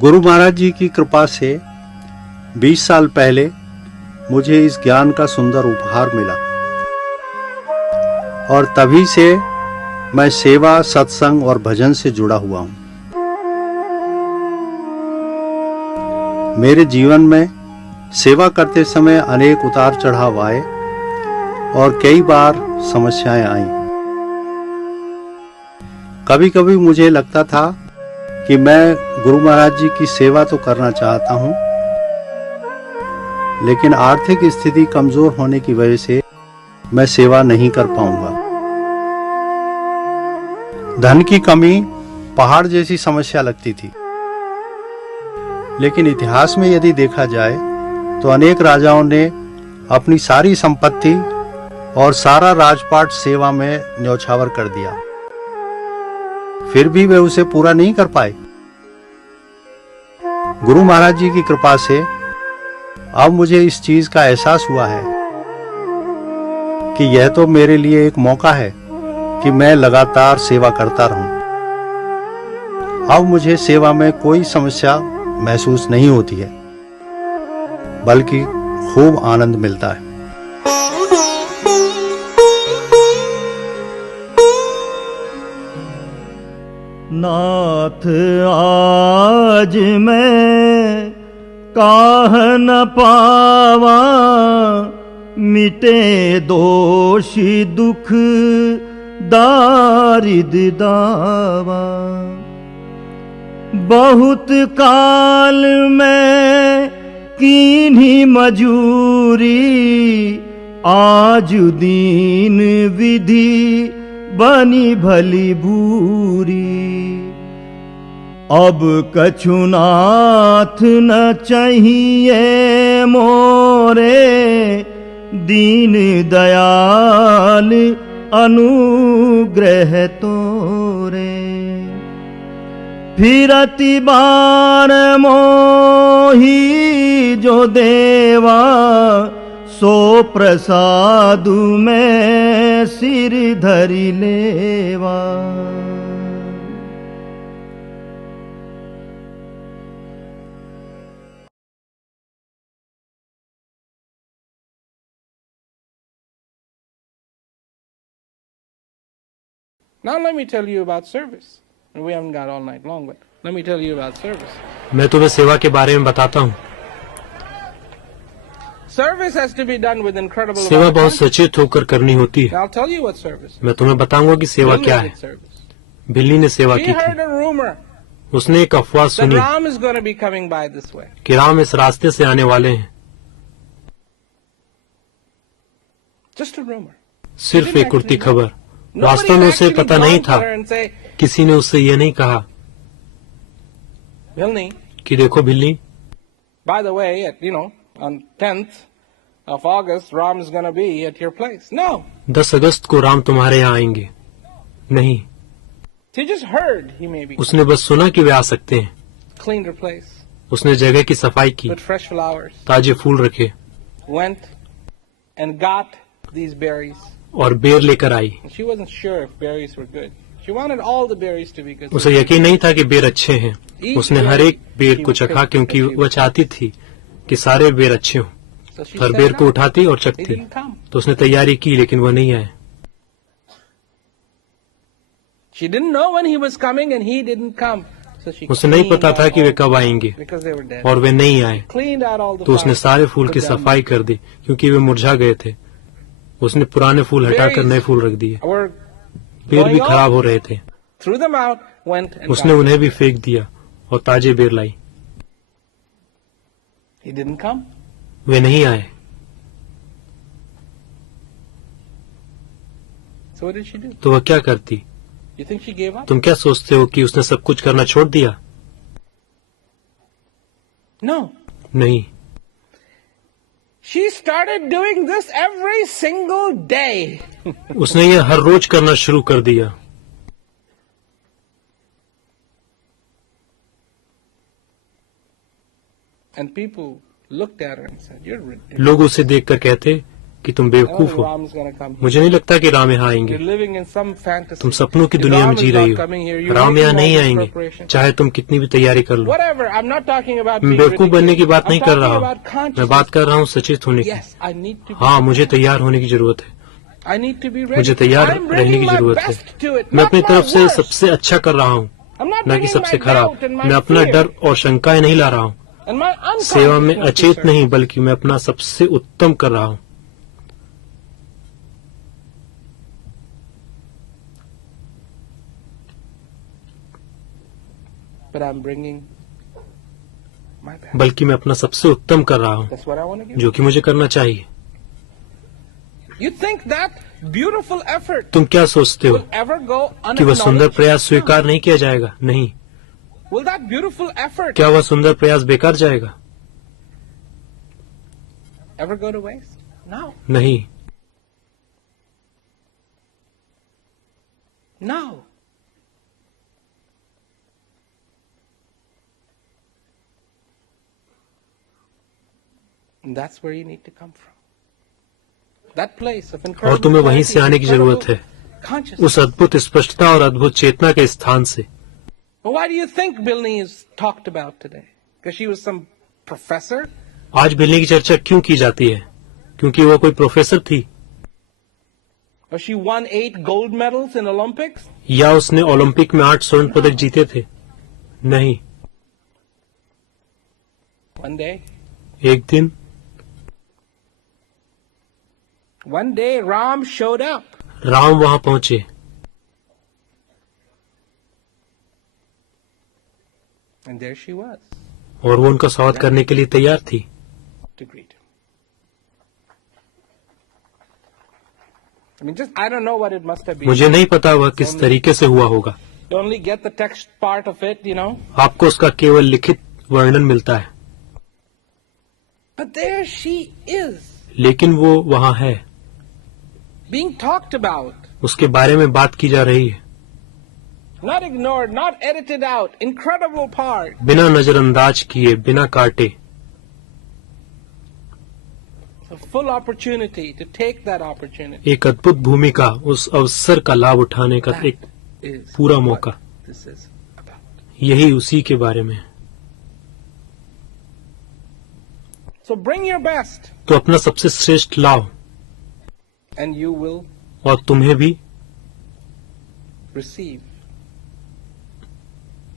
गुरु महाराज जी की कृपा से 20 साल पहले मुझे इस ज्ञान का सुंदर उपहार मिला और तभी से मैं सेवा, सत्संग और भजन से जुड़ा हुआ हूँ। मेरे जीवन में सेवा करते समय अनेक उतार चढ़ाव आए और कई बार समस्याएं आईं। कभी कभी मुझे लगता था कि मैं गुरु महाराज जी की सेवा तो करना चाहता हूँ, लेकिन आर्थिक स्थिति कमजोर होने की वजह से मैं सेवा नहीं कर पाऊंगा। धन की कमी पहाड़ जैसी समस्या लगती थी, लेकिन इतिहास में यदि देखा जाए तो अनेक राजाओं ने अपनी सारी संपत्ति और सारा राजपाट सेवा में न्यौछावर कर दिया, फिर भी वे उसे पूरा नहीं कर पाए। गुरु महाराज जी की कृपा से अब मुझे इस चीज का एहसास हुआ है कि यह तो मेरे लिए एक मौका है कि मैं लगातार सेवा करता रहूं। अब मुझे सेवा में कोई समस्या महसूस नहीं होती है, बल्कि खूब आनंद मिलता है। नाथ आज मैं काह न पावा, मिटे दोषी दुख दारिद दावा। बहुत काल में कीन्ही मजूरी, आज दीन विधि बनी भली भूरी। अब कछु नाथ न चाहिए मोरे, दीन दयाल अनुग्रह तोरे। फिरति बार मोही जो देवा, सो प्रसादु में सिर धरि लेवा। Now let me tell you about service. We haven't got all night long, but let me tell you about service. मैं तुम्हें सेवा के बारे में बताता हूँ। Service has to be done with incredible. सेवा बहुत सचेत होकर करनी होती है। I'll tell you what service is. मैं तुम्हें बताऊंगा कि सेवा क्या है। बिल्ली ने सेवा की थी। उसने एक अफवाह सुनी कि राम इस रास्ते से आने वाले हैं। सिर्फ एक उड़ती खबर। वास्तव में उसे पता नहीं था। किसी ने उससे ये नहीं कहा कि देखो बिल्ली, by the way, on 10th of August, Ram is going to be at your place. No. 10 अगस्त को राम तुम्हारे यहाँ आएंगे। नहीं, He just heard he may be. उसने बस सुना कि वे आ सकते हैं। Cleaned her place. उसने जगह की सफाई की, Put fresh flowers. ताजे फूल रखे, Went and got these berries. और बेर लेकर आई। She wasn't sure if berries were good. She wanted all the berries to be good. उसे यकीन नहीं था कि बेर अच्छे हैं। उसने हर एक बेर को चखा क्योंकि वह चाहती थी कि सारे बेर अच्छे हों। हर बेर को उठाती और चखती। तो उसने तैयारी की, लेकिन वह नहीं आए। उसे नहीं पता था कि वे कब आएंगे और वे नहीं आए। तो उसने सारे फूल की सफाई कर दी क्योंकि वे मुरझा गए थे। उसने पुराने फूल हटाकर नए फूल रख दिए। बेर भी खराब हो रहे थे। उसने उन्हें भी फेंक दिया और ताजे बेर लाई। वे नहीं आए। तो वह क्या करती? तुम क्या सोचते हो कि उसने सब कुछ करना छोड़ दिया? नहीं। She started doing this every single day. उसने ये हर रोज करना शुरू कर दिया। And people looked at her and said, "You're ridiculous." लोग उसे देखकर कहते, कि तुम I don't बेवकूफ think हो। Ram's gonna come here. मुझे नहीं लगता कि राम यहाँ आएंगे। You're living in some fantasy. तुम सपनों की If दुनिया में Ram जी is रही not coming here, हो। you're राम यहाँ making नहीं all these आएंगे, preparations. चाहे तुम कितनी भी तैयारी कर लो। Whatever. I'm not talking about मैं being बेवकूफ बनने की ridiculous. बात नहीं I'm कर talking रहा about हूँ, consciousness. मैं बात कर रहा हूँ सचेत होने की। Yes, I need to be हाँ, मुझे prepared. तैयार होने की जरूरत है। I need to be ready. मुझे तैयार I'm रहने bringing की my जरूरत है। best to it, मैं not अपनी my तरफ से worst. सबसे अच्छा कर रहा हूँ, I'm not न कि bringing सबसे my खराब। doubt and my मैं अपना fear डर और शंकाएं नहीं ला रहा हूँ। and my सेवा में unconsciousness to अचेत serve. नहीं, बल्कि मैं अपना सबसे उत्तम कर रहा हूँ। But I'm bringing my best. बल्कि मैं अपना सबसे उत्तम कर रहा हूँ, That's what I want to give. जो कि मुझे करना चाहिए। You think that beautiful effort तुम क्या सोचते हो will ever go कि वह सुंदर unacknowledged? प्रयास स्वीकार नहीं किया जाएगा? नहीं। Will that beautiful effort क्या वह सुंदर प्रयास बेकार जाएगा? ever go to waste? No. नहीं। No. And that's where you need to come from. That place of और incredible तुम्हें वहीं clarity, से आने की जरूरत है, consciousness. उस अद्भुत स्पष्टता और अद्भुत चेतना के स्थान से। But why do you think Bilney is talked about today? Because she was some professor? आज बिलनी की चर्चा क्यों की जाती है? क्योंकि वह कोई प्रोफेसर थी, Or she won 8 gold medals in Olympics? या उसने ओलंपिक में 8 स्वर्ण पदक जीते थे? नहीं। One day, एक दिन Ram showed up. राम वहां पहुंचे And there she was और वो उनका स्वागत करने के लिए तैयार थी। to greet him. I mean, I don't know what it must have been. मुझे नहीं पता वह किस तरीके से हुआ होगा। You only get the text part of it, you know. आपको उसका केवल लिखित वर्णन मिलता है, But there she is, लेकिन वो वहां है, being talked about, उसके बारे में बात की जा रही है, not ignored, not edited out. Incredible part. बिना नजरअंदाज किए, बिना काटे। A full opportunity to take that opportunity. एक अद्भुत भूमिका, उस अवसर का लाभ उठाने का एक Is पूरा what मौका। this is about. यही उसी के बारे में है। So bring your best, तो अपना सबसे श्रेष्ठ लाओ and you will और तुम्हें भी receive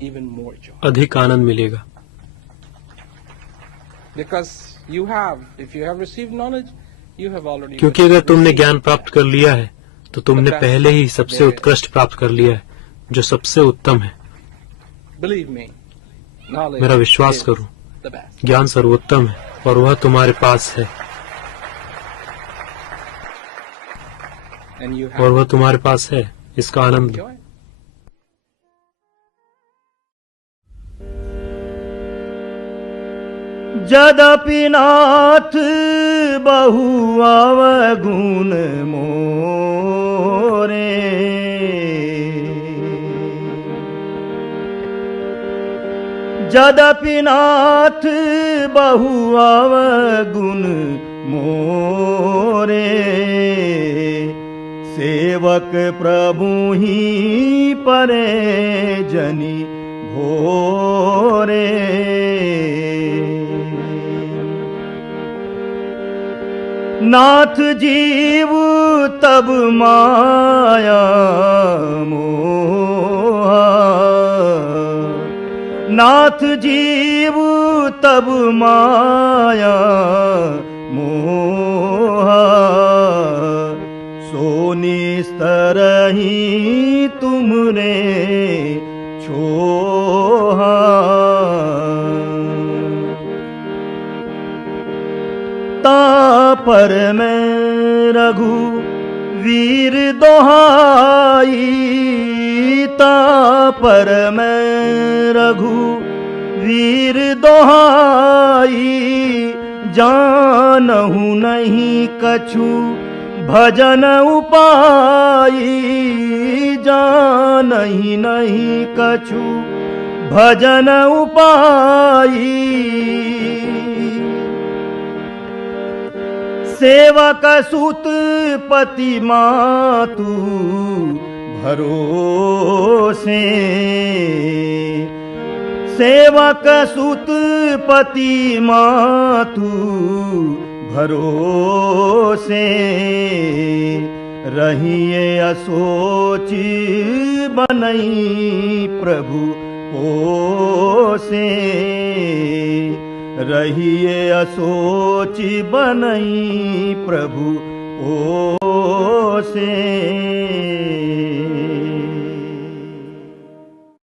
even more joy. अधिक आनंद मिलेगा। Because you have, if you have received knowledge, you have already. क्योंकि अगर तुमने received. ज्ञान प्राप्त कर लिया है तो तुमने पहले ही सबसे उत्कृष्ट प्राप्त कर लिया है, जो सबसे उत्तम है। Believe me, knowledge मेरा विश्वास is करो, the best. ज्ञान सर्वोत्तम है और वह तुम्हारे पास है, And you और have वह तुम्हारे पास है। इसका आनंद लो। joy. यद्यपि नाथ बहु अवगुण मोरे, यद्यपि नाथ बहु अवगुण मोरे, सेवक प्रभु ही परे जनि भोरे। नाथ जीव तब माया मोहा, नाथ जीव तब माया मोहा, सोनी तरही तुमरे छोहा। तापर में रघु वीर दोहाई, तापर में रघु वीर दोहाई, जानहु नहीं कछु भजन उपाई, जानहि नहीं कछु भजन उपाई। सेवक सुत पति मातु भरोसे, सेवक सुत पति मातु भरोसे, रहिए असोच बनई प्रभु पोसे, रहिए असोच बनई प्रभु पोसे।